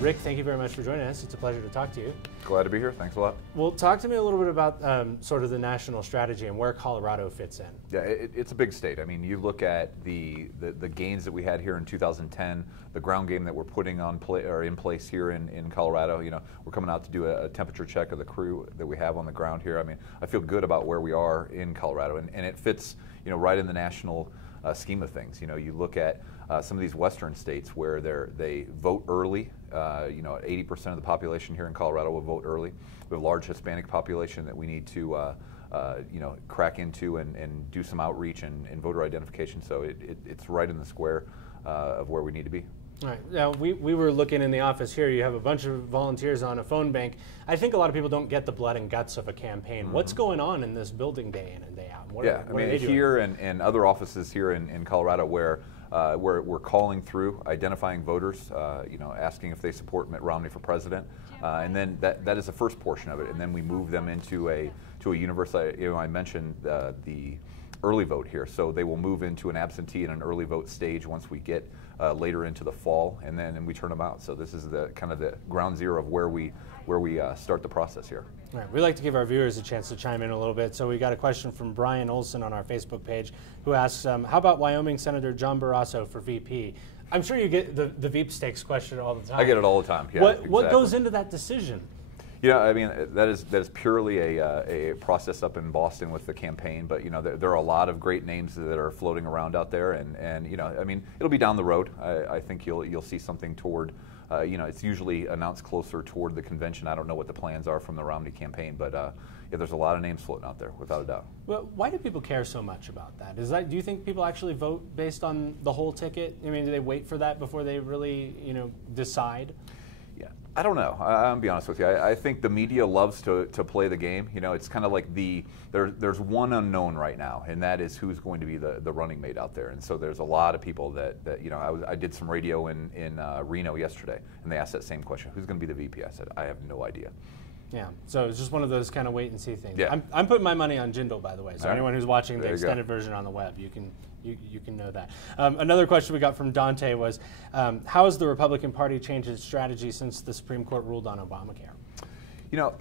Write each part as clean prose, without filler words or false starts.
Rick, thank you very much for joining us. It's a pleasure to talk to you. Glad to be here. Thanks a lot. Well, talk to me a little bit about sort of the national strategy and where Colorado fits in. Yeah, it's a big state. I mean, you look at the gains that we had here in 2010, the ground game that we're putting in place here in Colorado. You know, we're coming out to do a temperature check of the crew that we have on the ground here. I mean, I feel good about where we are in Colorado, and it fits, you know, right in the national scheme of things. You know, you look at some of these western states where they vote early. You know, 80% of the population here in Colorado will vote early. We have a large Hispanic population that we need to you know, crack into and do some outreach and voter identification. So it's right in the square of where we need to be. All right. Now, we were looking in the office here. You have a bunch of volunteers on a phone bank. I think a lot of people don't get the blood and guts of a campaign. Mm-hmm. What's going on in this building day in and day out? What I mean, here and other offices here in Colorado where we're calling through, identifying voters, you know, asking if they support Mitt Romney for president, and then that is the first portion of it, and then we move them into a universe. You know, I mentioned the early vote here, so they will move into an absentee and an early vote stage once we get later into the fall, and then we turn them out. So this is the kind of the ground zero of where we start the process here. All right, we like to give our viewers a chance to chime in a little bit. So we got a question from Brian Olson on our Facebook page who asks, how about Wyoming Senator John Barrasso for VP? I'm sure you get the Veep stakes question all the time. I get it all the time, yeah. What goes into that decision? Yeah, I mean, that is purely a process up in Boston with the campaign, but you know, there are a lot of great names that are floating around out there, and you know, I mean, it'll be down the road. I think you'll see something toward, you know, it's usually announced closer toward the convention. I don't know what the plans are from the Romney campaign, but yeah, there's a lot of names floating out there, without a doubt. Well, why do people care so much about that? Do you think people actually vote based on the whole ticket? I mean, do they wait for that before they really, you know, decide? Yeah, I don't know. I'll be honest with you. I think the media loves to play the game. You know, it's kind of like there's one unknown right now, and that is who's going to be the running mate out there. And so there's a lot of people that you know, I did some radio in Reno yesterday, and they asked that same question: who's going to be the VP? I said, I have no idea. Yeah, so it's just one of those kind of wait and see things. Yeah. I'm putting my money on Jindal, by the way. So right. Anyone who's watching the extended version on the web, you can know that. Another question we got from Dante was, how has the Republican Party changed its strategy since the Supreme Court ruled on Obamacare? You know,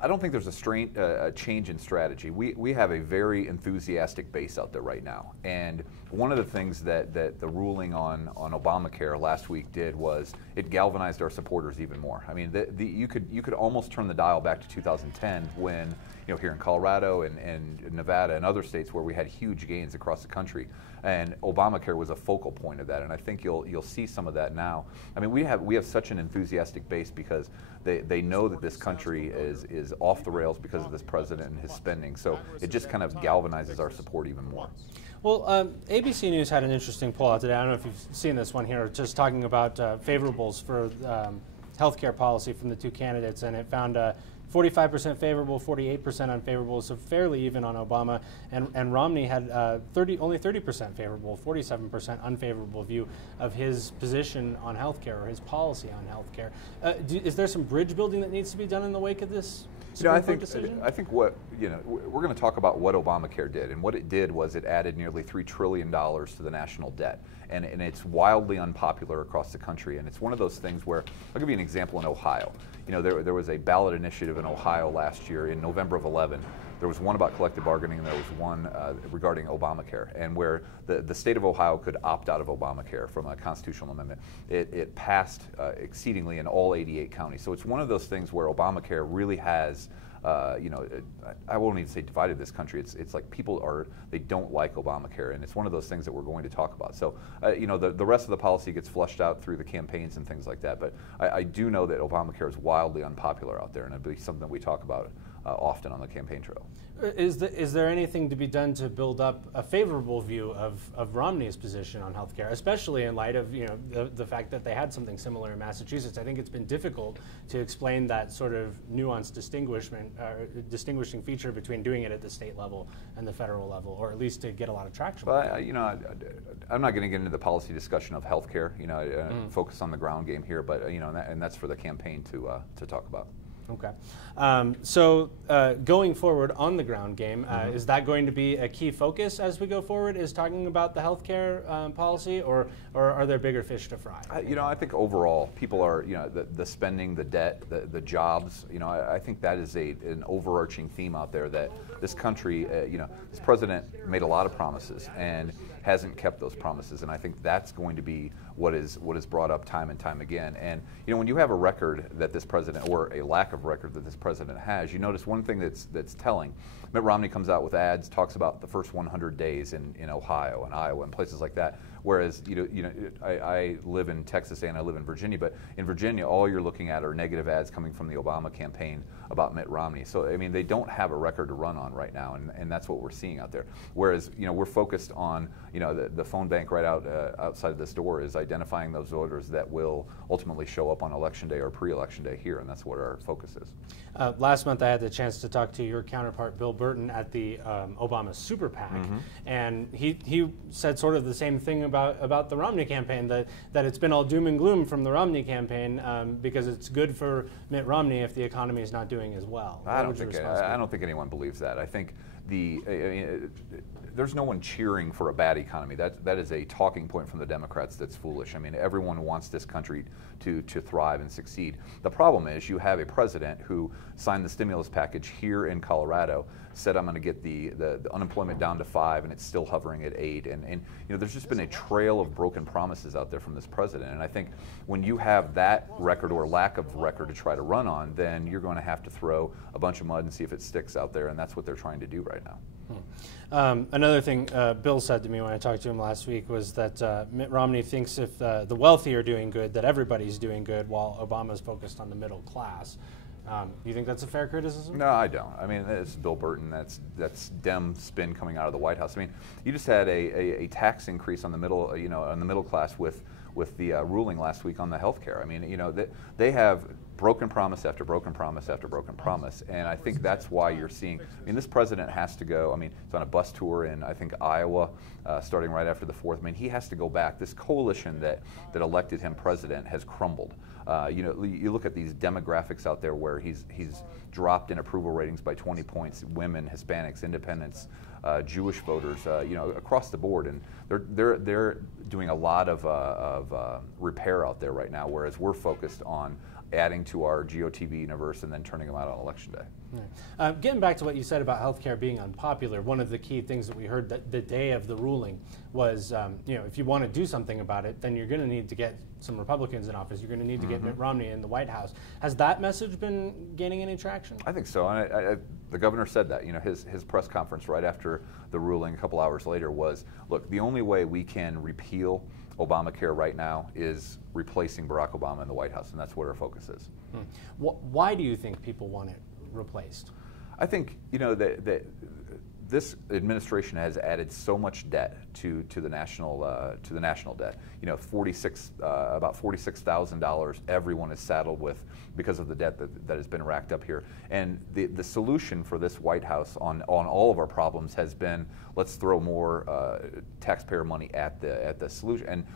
I don't think there's a change in strategy. We have a very enthusiastic base out there right now, and one of the things that the ruling on Obamacare last week did was it galvanized our supporters even more. I mean, you could almost turn the dial back to 2010 when, you know, here in Colorado and Nevada and other states where we had huge gains across the country, and Obamacare was a focal point of that. And I think you'll see some of that now. I mean, we have such an enthusiastic base because they know that this country is off the rails because of this president and his spending. So it just kind of galvanizes our support even more. Well, ABC News had an interesting poll out today. I don't know if you've seen this one here, just talking about favorables for healthcare policy from the two candidates, and it found 45% favorable, 48% unfavorable, so fairly even on Obama, and Romney had only 30% favorable, 47% unfavorable view of his position on healthcare or his policy on healthcare. Is there some bridge building that needs to be done in the wake of this? You know, I think what, you know, we're going to talk about what Obamacare did, and what it did was it added nearly $3 trillion to the national debt, and it's wildly unpopular across the country, and it's one of those things where, I'll give you an example in Ohio. You know, there was a ballot initiative in Ohio last year in November of 11. There was one about collective bargaining, and there was one regarding Obamacare, and where the state of Ohio could opt out of Obamacare from a constitutional amendment. It passed exceedingly in all 88 counties. So it's one of those things where Obamacare really has, you know, I won't even say divided this country. It's like they don't like Obamacare, and it's one of those things that we're going to talk about. So, you know, the rest of the policy gets flushed out through the campaigns and things like that. But I do know that Obamacare is wildly unpopular out there, and it'll be something that we talk about often on the campaign trail. Is there anything to be done to build up a favorable view of Romney's position on healthcare, especially in light of, you know, the fact that they had something similar in Massachusetts? I think it's been difficult to explain that sort of nuanced distinguishing feature between doing it at the state level and the federal level, or at least to get a lot of traction. Well, you know, I'm not going to get into the policy discussion of healthcare. You know, focus on the ground game here, but you know, and that's for the campaign to talk about. Okay. So going forward on the ground game, is that going to be a key focus as we go forward, is talking about the healthcare policy, or are there bigger fish to fry? I think overall people are, the spending, the debt, the jobs, I think that is an overarching theme out there that this country, this president made a lot of promises and hasn't kept those promises, and I think that's going to be what is brought up time and time again. And when you have a record that this president, or a lack of record that this president has, you notice one thing that's telling. Mitt Romney comes out with ads, talks about the first 100 days in Ohio and Iowa and places like that. Whereas I live in Texas and I live in Virginia, but in Virginia all you're looking at are negative ads coming from the Obama campaign about Mitt Romney. So I mean, they don't have a record to run on right now, and that's what we're seeing out there. Whereas we're focused on the phone bank right outside of this door is identifying those voters that will ultimately show up on election day or pre-election day here, and that's what our focus is. Last month I had the chance to talk to your counterpart Bill Burton at the Obama Super PAC, and he said sort of the same thing about the Romney campaign, that it's been all doom and gloom from the Romney campaign because it's good for Mitt Romney if the economy is not doing as well. I don't think anyone believes that. I think there's no one cheering for a bad economy. That is a talking point from the Democrats that's foolish. I mean, everyone wants this country to thrive and succeed. The problem is you have a president who signed the stimulus package here in Colorado, said I'm going to get the unemployment down to 5, and it's still hovering at 8. And there's just been a trail of broken promises out there from this president. And I think when you have that record or lack of record to try to run on, then you're going to have to throw a bunch of mud and see if it sticks out there, and that's what they're trying to do right now. Another thing Bill said to me when I talked to him last week was that Mitt Romney thinks if the wealthy are doing good, that everybody's doing good, while Obama's focused on the middle class. Do you think that's a fair criticism? No, I don't. I mean, it's Bill Burton. That's Dem spin coming out of the White House. I mean, you just had a tax increase on the middle, on the middle class with the ruling last week on the health care. I mean, they have broken promise after broken promise after broken promise, and I think that's why you're seeing. I mean, this president has to go. I mean, he's on a bus tour in I think Iowa, starting right after the 4th. I mean, he has to go back. This coalition that elected him president has crumbled. You look at these demographics out there where he's dropped in approval ratings by 20 points. Women, Hispanics, independents, Jewish voters, across the board, and they're doing a lot of repair out there right now. Whereas we're focused on adding to our GOTV universe and then turning them out on election day. Right. Getting back to what you said about healthcare being unpopular, one of the key things that we heard the day of the ruling was, if you want to do something about it, then you're going to need to get some Republicans in office. You're going to need to get Mitt Romney in the White House. Has that message been gaining any traction? I think so. And the governor said that. His press conference right after the ruling, a couple hours later, was, look, the only way we can repeal Obamacare right now is replacing Barack Obama in the White House, and that's what our focus is. Why do you think people want it replaced? I think that this administration has added so much debt to the national debt. About $46,000 everyone is saddled with because of the debt that has been racked up here. And the solution for this White House on all of our problems has been, let's throw more taxpayer money at the solution. And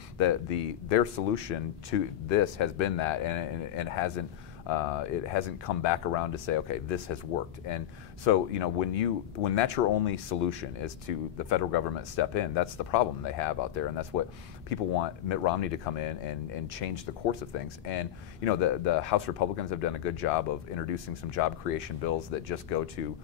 their solution to this has been that, and it hasn't come back around to say, okay, this has worked. And so, when that's your only solution is to the federal government step in, that's the problem they have out there, and that's what people want Mitt Romney to come in and change the course of things. And the House Republicans have done a good job of introducing some job creation bills that just go to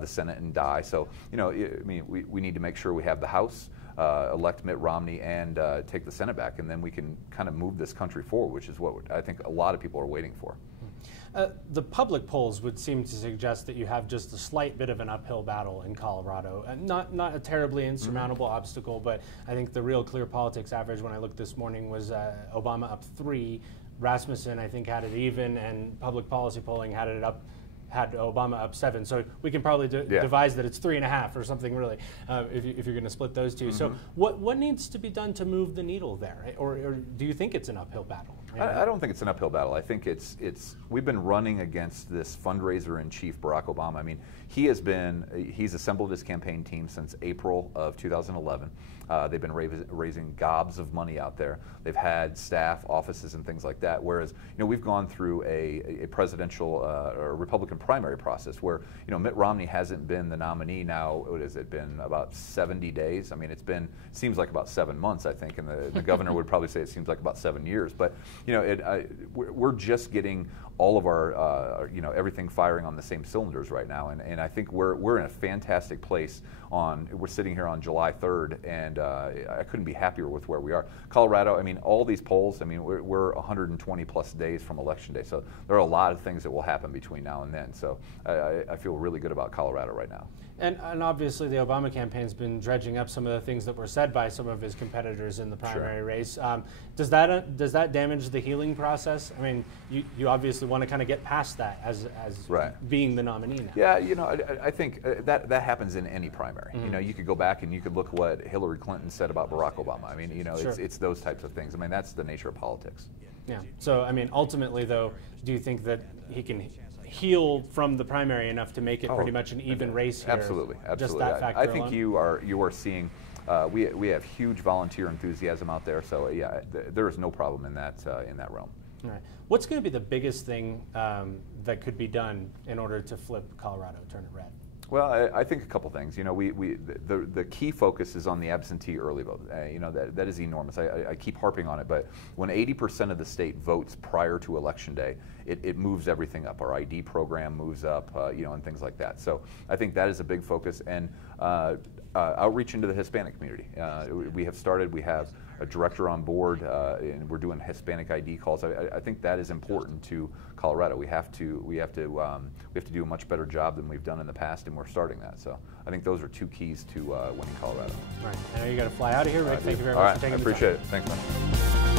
the Senate and die. So, we need to make sure we have the House, elect Mitt Romney, and take the Senate back, and then we can kind of move this country forward, which is what I think a lot of people are waiting for. The public polls would seem to suggest that you have just a slight bit of an uphill battle in Colorado. Not a terribly insurmountable obstacle, but I think the Real Clear Politics average when I looked this morning was Obama up 3. Rasmussen, I think, had it even, and public policy polling had Obama up 7. So we can probably devise that it's 3.5 or something, really, if you're going to split those two. So what needs to be done to move the needle there? Or do you think it's an uphill battle? I don't think it's an uphill battle. I think we've been running against this fundraiser in chief, Barack Obama. I mean, he's assembled his campaign team since April of 2011. They've been raising gobs of money out there. They've had staff, offices, and things like that. Whereas, we've gone through a presidential or Republican primary process where, Mitt Romney hasn't been the nominee now. What has it been, about 70 days? I mean, seems like about 7 months, I think, and the governor would probably say it seems like about 7 years. But, we're just getting all of our, everything firing on the same cylinders right now, and I think we're in a fantastic place. We're sitting here on July 3rd, and I couldn't be happier with where we are. Colorado, I mean, all these polls, I mean, we're 120 plus days from Election Day, so there are a lot of things that will happen between now and then. So I feel really good about Colorado right now. And obviously the Obama campaign's been dredging up some of the things that were said by some of his competitors in the primary race. Does that damage the healing process? I mean, you obviously want to kind of get past that as being the nominee now. Yeah, I think that happens in any primary. You could go back and you could look at what Hillary Clinton said about Barack Obama. I mean, it's those types of things. I mean, that's the nature of politics. Yeah. So, I mean, ultimately, though, do you think that he can heal from the primary enough to make it pretty much an even race here? Absolutely. Just that factor I think alone? you are seeing. We have huge volunteer enthusiasm out there. So yeah, there is no problem in that realm. All right. What's going to be the biggest thing that could be done in order to flip Colorado, turn it red? Well, I think a couple things. The key focus is on the absentee early vote. That is enormous. I keep harping on it, but when 80% of the state votes prior to Election Day, it moves everything up. Our ID program moves up, and things like that. So I think that is a big focus, and outreach into the Hispanic community. We have started. We have a director on board, and we're doing Hispanic ID calls. I think that is important to Colorado. We have to do a much better job than we've done in the past, and we're starting that. So I think those are two keys to winning Colorado. All right. I know you got to fly out of here, Rick. Thank you very much for taking the time. I appreciate it. Thanks, man.